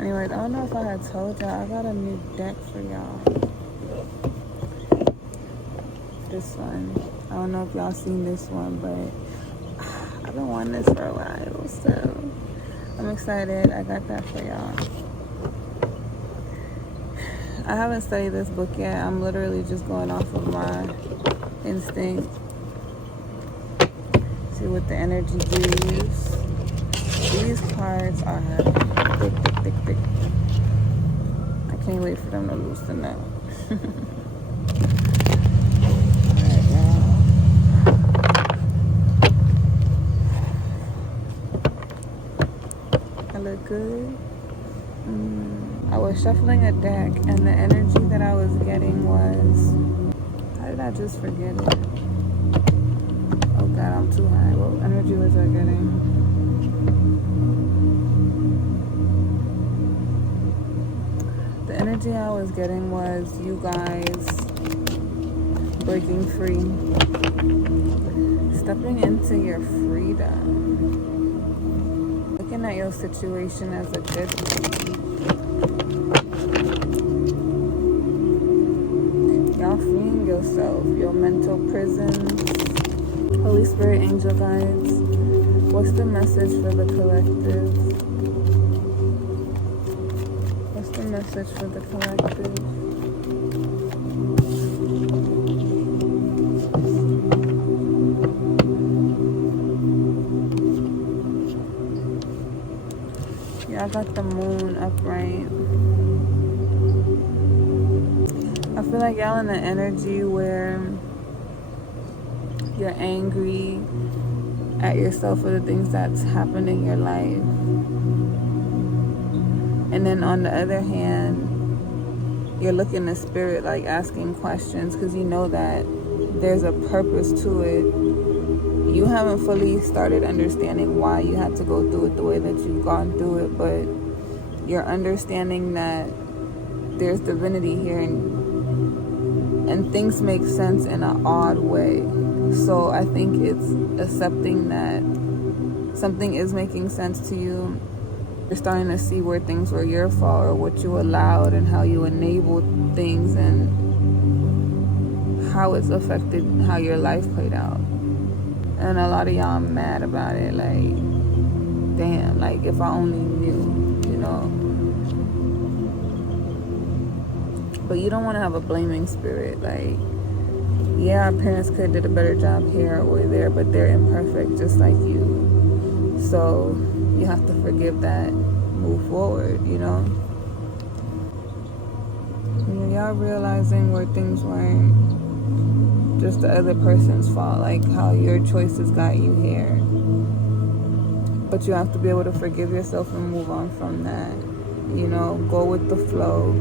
Anyways, I don't know if I had told y'all, I got a new deck for y'all. This one. I don't know if y'all seen this one, but I've been wanting this for a while, so I'm excited. I got that for y'all. I haven't studied this book yet. I'm literally just going off of my instinct. See what the energy gives. These cards are thick, thick, thick, thick. I can't wait for them to loosen up. Alright, y'all. I look good. I was shuffling a deck, and the energy that I was getting was... How did I just forget it? Oh God, I'm too high. What energy was I getting? The energy I was getting was you guys breaking free, stepping into your freedom, looking at your situation as a good thing. Y'all freeing yourself, your mental prisons. Holy Spirit, angel guides, what's the message for the collective? What's the message for the collective? Y'all got the moon upright. I feel like y'all in the energy where you're angry at yourself for the things that's happened in your life. And then on the other hand, you're looking to spirit, like asking questions, because you know that there's a purpose to it. You haven't fully started understanding why you had to go through it the way that you've gone through it, but you're understanding that there's divinity here, and things make sense in an odd way. So I think it's accepting that something is making sense to you. You're starting to see where things were your fault, or what you allowed, and how you enabled things, and how it's affected how your life played out. And a lot of y'all are mad about it, like, damn, like if I only knew, you know. But you don't want to have a blaming spirit. Like, yeah, our parents could have did a better job here or there, but they're imperfect just like you. So you have to forgive that, move forward, you know. Y'all realizing where things weren't just the other person's fault, like how your choices got you here. But you have to be able to forgive yourself and move on from that. You know, go with the flow.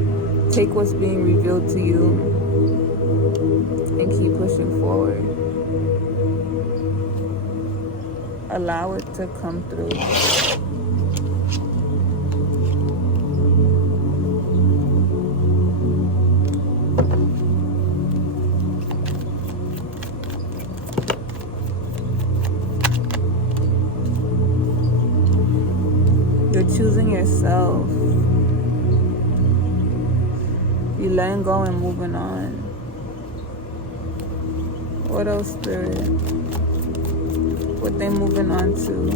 Take what's being revealed to you and keep pushing forward. Allow it to come through. You're choosing yourself. You letting go and moving on. What else, Spirit? What they moving on to?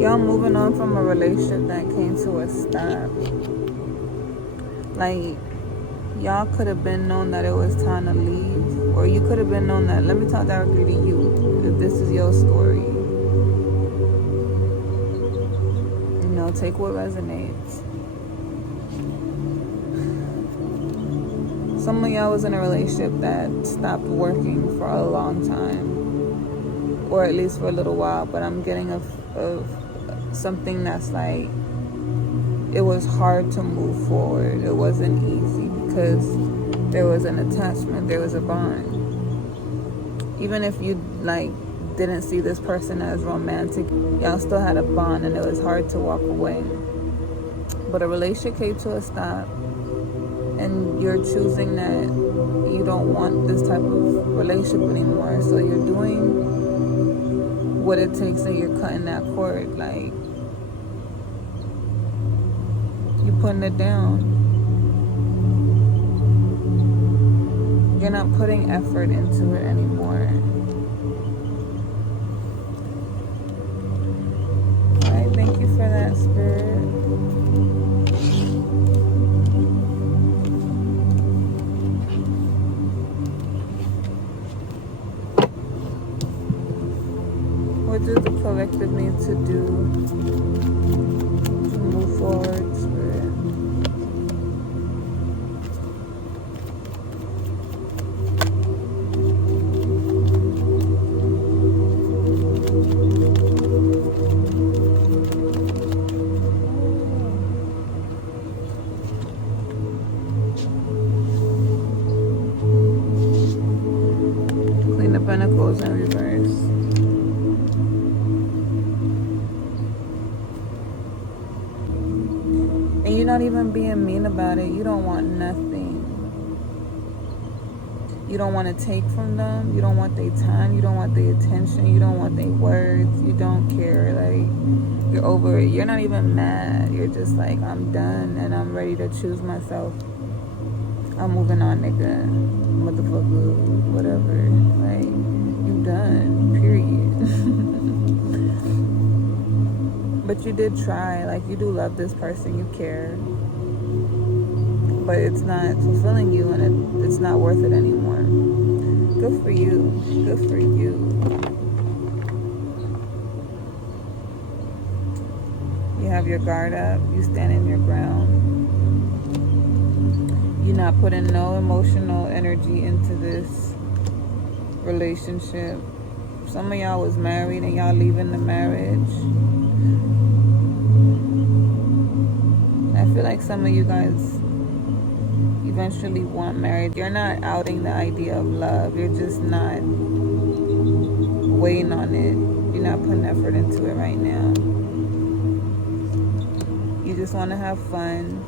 Y'all moving on from a relationship that came to a stop. Like, y'all could have been known that it was time to leave, or you could have been known that, let me talk directly to you, if this is your story. You know, take what resonates. Some of y'all was in a relationship that stopped working for a long time, or at least for a little while, but I'm getting of something that's like, it was hard to move forward. It wasn't easy because there was an attachment, there was a bond. Even if you like didn't see this person as romantic. Y'all still had a bond and it was hard to walk away. But a relationship came to a stop, and you're choosing that you don't want this type of relationship anymore. So you're doing what it takes and you're cutting that cord. Like, you're putting it down. You're not putting effort into it anymore. Alright, thank you for that, Spirit. What does the collective need to do to move forward, Spirit? Queen of Pentacles in reverse. And you're not even being mean about it. You don't want nothing. You don't want to take from them. You don't want their time. You don't want their attention. You don't want their words. You don't care. Like, you're over it. You're not even mad. You're just like, I'm done and I'm ready to choose myself. I'm moving on, nigga. Motherfucker. Whatever. Like, you done. Period. But you did try. Like, you do love this person. You care. But it's not fulfilling you, and it's not worth it anymore. Good for you. Good for you. You have your guard up. You stand in your ground. You're not putting no emotional energy into this relationship. Some of y'all was married and y'all leaving the marriage. I feel like some of you guys eventually want married. You're not outing the idea of love. You're just not waiting on it. You're not putting effort into it right now. You just want to have fun.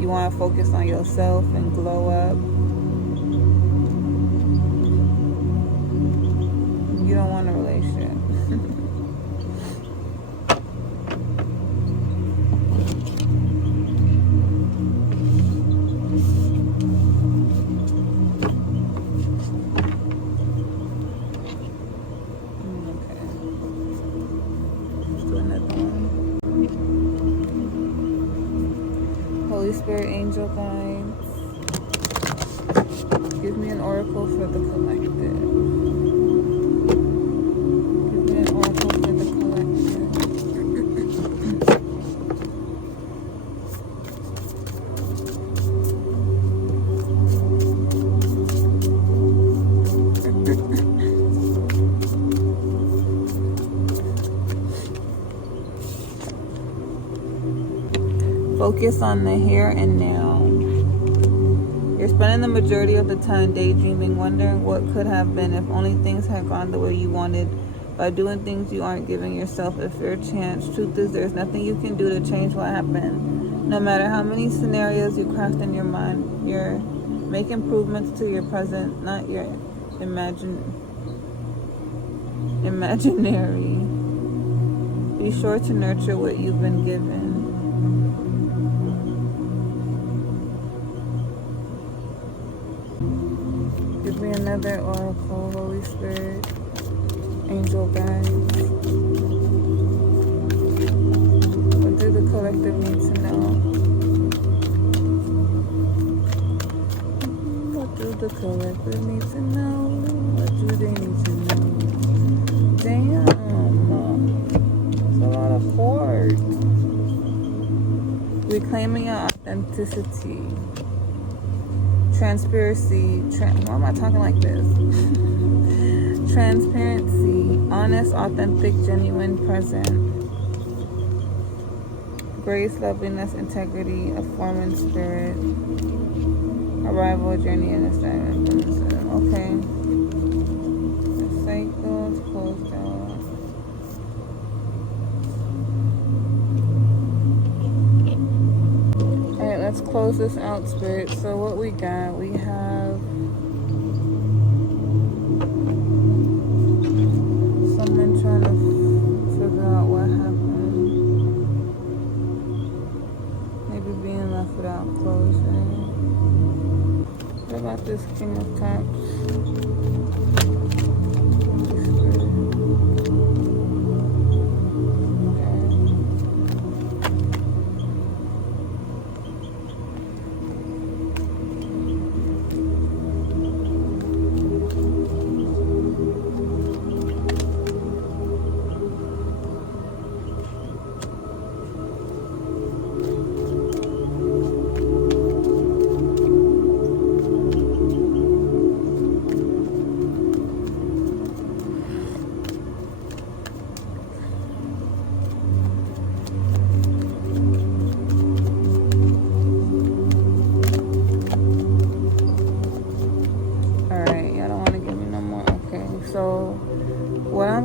You want to focus on yourself and glow up. You don't want a relationship. Holy Spirit, angel guides, give me an oracle for the collective. Give me an oracle for the collective. Focus on the here and now. You're spending the majority of the time daydreaming, wondering what could have been if only things had gone the way you wanted. By doing things you aren't giving yourself a fair chance. Truth is, there's nothing you can do to change what happened. No matter how many scenarios you craft in your mind, you're make improvements to your present, not your imaginary. Be sure to nurture what you've been given. Give me another oracle, Holy Spirit, angel guides. What do the collective need to know? What do the collective need to know? What do they need to know? Damn, it's a lot of cords. Reclaiming your authenticity. Transparency, why am I talking like this? Transparency, honest, authentic, genuine, present. Grace, loveliness, integrity, a form and spirit. Arrival, journey, and assignment. Okay. It's like is closed out. Alright, let's close this out, Spirit. So what we got, we have someone trying to figure out what happened. Maybe being left without closure. What about this King of Cups?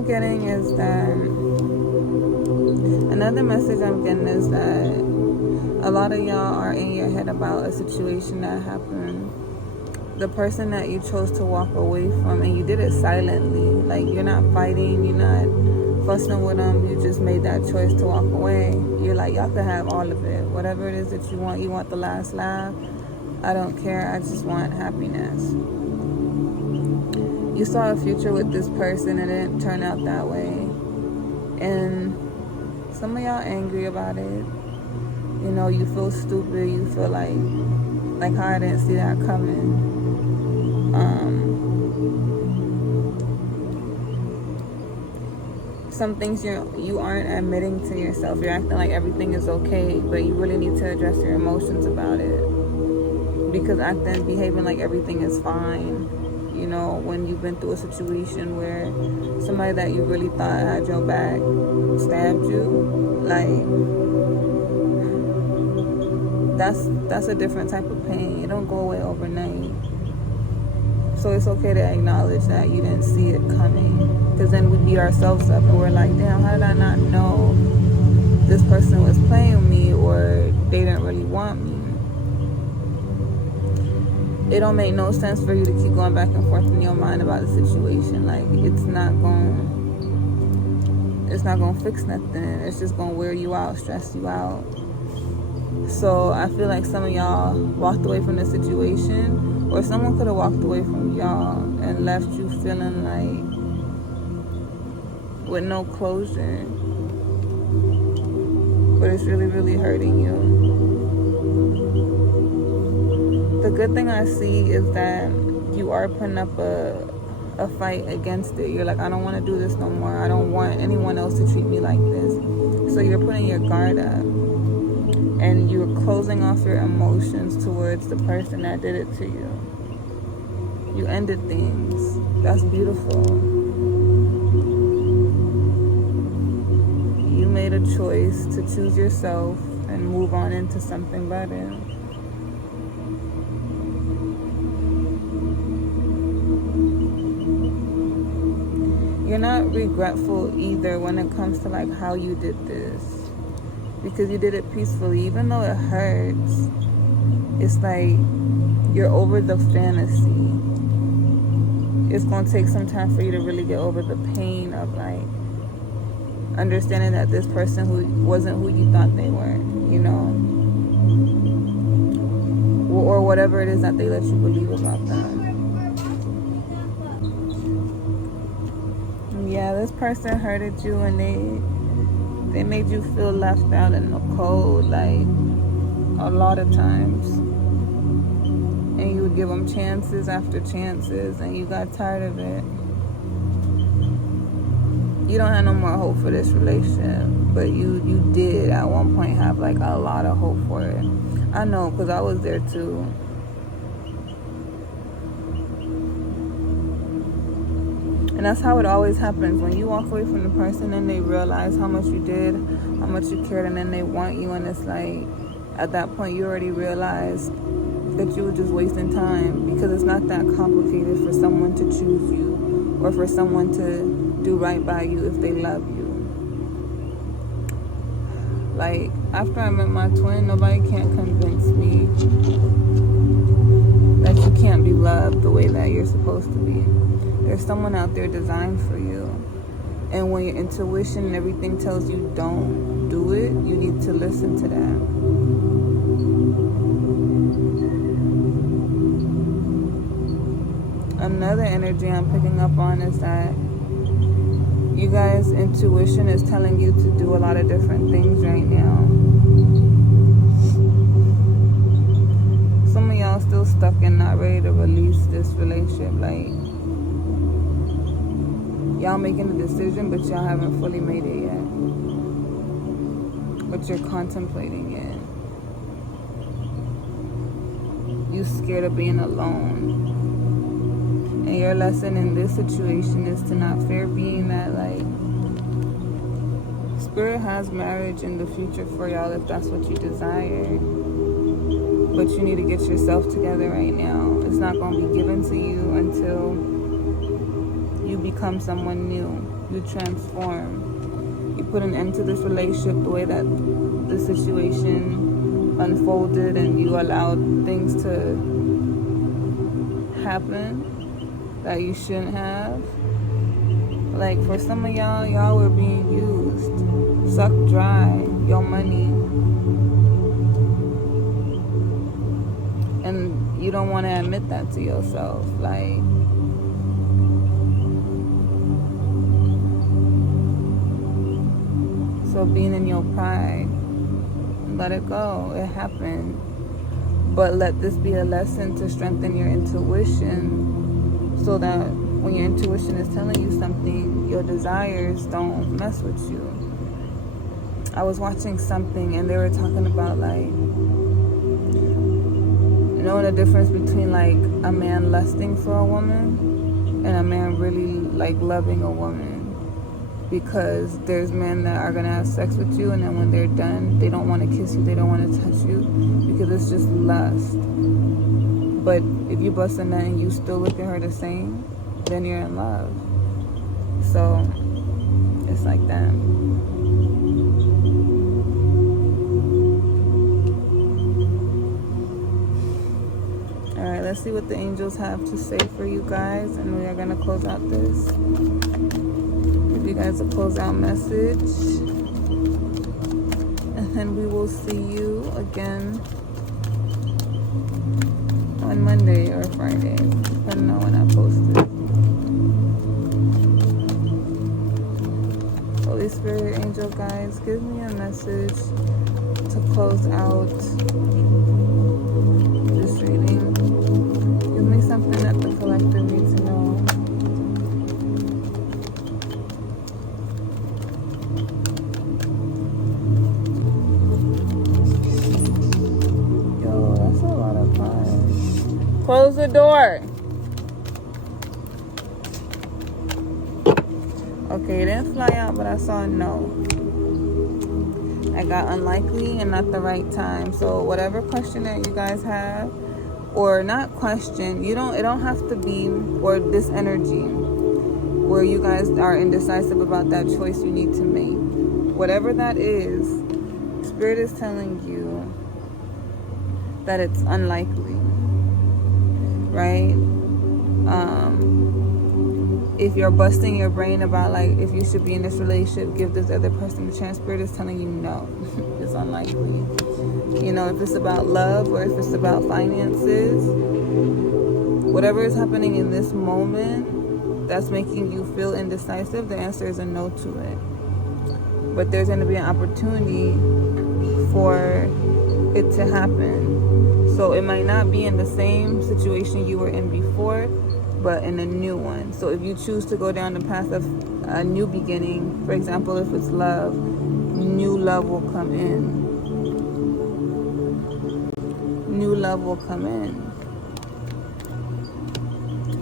Getting is that another message I'm getting is that a lot of y'all are in your head about a situation that happened. The person that you chose to walk away from, and you did it silently, like you're not fighting, you're not fussing with them, you just made that choice to walk away. You're like, y'all can have all of it, whatever it is that you want the last laugh, I don't care, I just want happiness. You saw a future with this person and it didn't turn out that way. And some of y'all angry about it. You know, you feel stupid. You feel like how I didn't see that coming. Some things you aren't admitting to yourself. You're acting like everything is okay, but you really need to address your emotions about it. Because behaving like everything is fine, you know, when you've been through a situation where somebody that you really thought had your back stabbed you, like, that's a different type of pain. It don't go away overnight. So it's okay to acknowledge that you didn't see it coming, because then we beat ourselves up and we're like, damn, how did I not know this person was playing with me, or they didn't really want me? It don't make no sense for you to keep going back and forth in your mind about the situation. Like, it's not going to fix nothing. It's just going to wear you out, stress you out. So I feel like some of y'all walked away from the situation, or someone could have walked away from y'all and left you feeling like with no closure. But it's really, really hurting you. The good thing I see is that you are putting up a fight against it. You're like, I don't want to do this no more. I don't want anyone else to treat me like this. So you're putting your guard up, and you're closing off your emotions towards the person that did it to you. You ended things. That's beautiful. You made a choice to choose yourself and move on into something better. You're not regretful either when it comes to like how you did this, because you did it peacefully. Even though it hurts, it's like you're over the fantasy. It's going to take some time for you to really get over the pain of like understanding that this person who wasn't who you thought they were, you know, or whatever it is that they let you believe about them. Yeah, this person hurted you, and they made you feel left out in the cold, like, a lot of times. And you would give them chances after chances, and you got tired of it. You don't have no more hope for this relationship, but you did at one point have like a lot of hope for it. I know, because I was there too. And that's how it always happens. When you walk away from the person and they realize how much you did, how much you cared, and then they want you, and it's like, at that point you already realized that you were just wasting time, because it's not that complicated for someone to choose you, or for someone to do right by you if they love you. Like, after I met my twin, nobody can't convince me that you can't be loved the way that you're supposed to be. There's someone out there designed for you. And when your intuition and everything tells you don't do it, you need to listen to that. Another energy I'm picking up on is that you guys' intuition is telling you to do a lot of different things right now. Some of y'all still stuck and not ready to release this relationship. Like, y'all making a decision, but y'all haven't fully made it yet. But you're contemplating it. You're scared of being alone. And your lesson in this situation is to not fear being that, like, Spirit has marriage in the future for y'all if that's what you desire. But you need to get yourself together right now. It's not going to be given to you until you become someone new. You transform. You put an end to this relationship the way that the situation unfolded and you allowed things to happen that you shouldn't have. Like, for some of y'all were being used, sucked dry, your money, and you don't want to admit that to yourself. Like, so being in your pride, let it go. It happened. But let this be a lesson to strengthen your intuition, so that when your intuition is telling you something, your desires don't mess with you. I was watching something and they were talking about, like, knowing the difference between, like, a man lusting for a woman and a man really, like, loving a woman. Because there's men that are going to have sex with you, and then when they're done, they don't want to kiss you, they don't want to touch you, because it's just lust. But if you bust a nut and you still look at her the same, then you're in love. So it's like that. All right, let's see what the angels have to say for you guys, and we are going to close out this. Give you guys a closeout message, and then we will see you again on Monday or Friday, depending on when I post it. Holy Spirit, angel guides, give me a message to close out this reading. Give me something that the collective needs to know. Yo, that's a lot of fun. Close the door. Okay, it didn't fly out, but I saw a no. I got unlikely and not the right time. So whatever question that you guys have, or not question, it don't have to be, or this energy where you guys are indecisive about that choice you need to make. Whatever that is, Spirit is telling you that it's unlikely, right? If you're busting your brain about, like, if you should be in this relationship, give this other person a chance, Spirit is telling you no. It's unlikely. You know, if it's about love or if it's about finances, whatever is happening in this moment that's making you feel indecisive, the answer is a no to it. But there's going to be an opportunity for it to happen. So it might not be in the same situation you were in before, but in a new one. So if you choose to go down the path of a new beginning, for example, if it's love, new love will come in. New love will come in.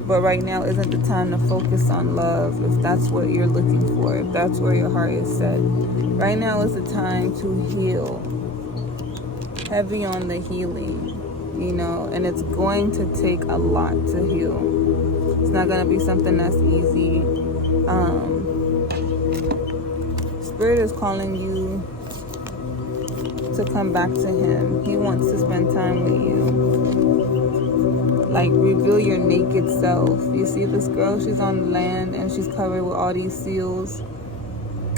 But right now isn't the time to focus on love, if that's what you're looking for, if that's where your heart is set. Right now is the time to heal. Heavy on the healing, you know, and it's going to take a lot to heal. It's not going to be something that's easy. Spirit is calling you to come back to him. He wants to spend time with you. Like, reveal your naked self. You see this girl, she's on the land and she's covered with all these seals.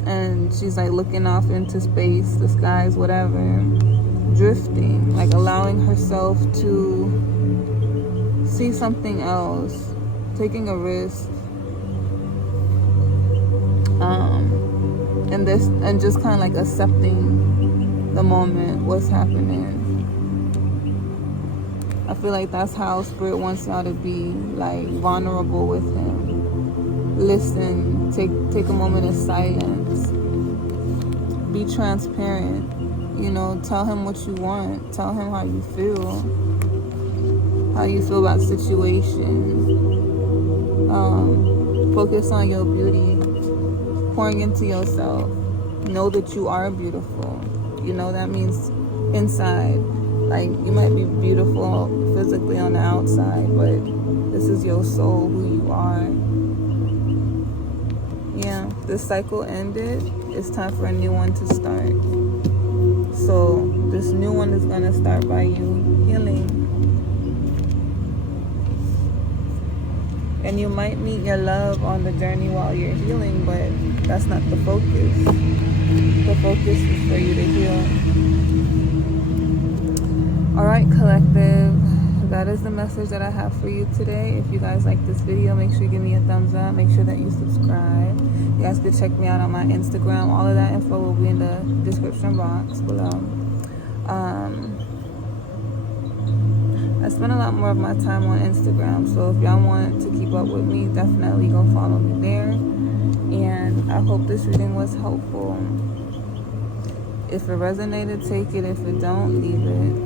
And she's like looking off into space, the skies, whatever. Drifting, like allowing herself to see something else. Taking a risk. And just kind of like accepting the moment, what's happening. I feel like that's how Spirit wants y'all to be, like vulnerable with him. Listen, take a moment of silence. Be transparent. You know, tell him what you want. Tell him how you feel. How you feel about the situation. Focus on your beauty. Pouring into yourself. Know that you are beautiful. You know, that means inside. Like, you might be beautiful physically on the outside, but this is your soul, who you are. Yeah, this cycle ended. It's time for a new one to start. So this new one is going to start by you healing. And you might meet your love on the journey while you're healing, but that's not the focus. The focus is for you to heal. Alright, collective, that is the message that I have for you today. If you guys like this video, make sure you give me a thumbs up. Make sure that you subscribe. You guys can check me out on my Instagram. All of that info will be in the description box below. I spend a lot more of my time on Instagram, so if y'all want to keep up with me, definitely go follow me there. And I hope this reading was helpful. If it resonated, take it. If it don't, leave it.